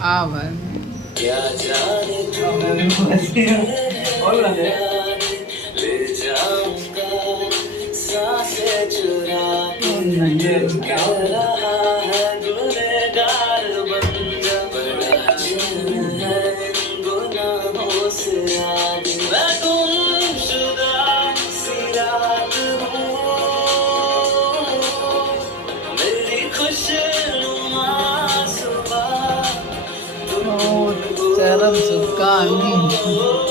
Our क्या जाने ले जाऊंगा सांसें चुरा कह रहा है गुनहगार बन जा बड़ा जुर्म है इन गुनाहों से आगे मैं गुमशुदा सी रात हूँ मेरी खुशनुमा सुबह Oh, dalam suka angin.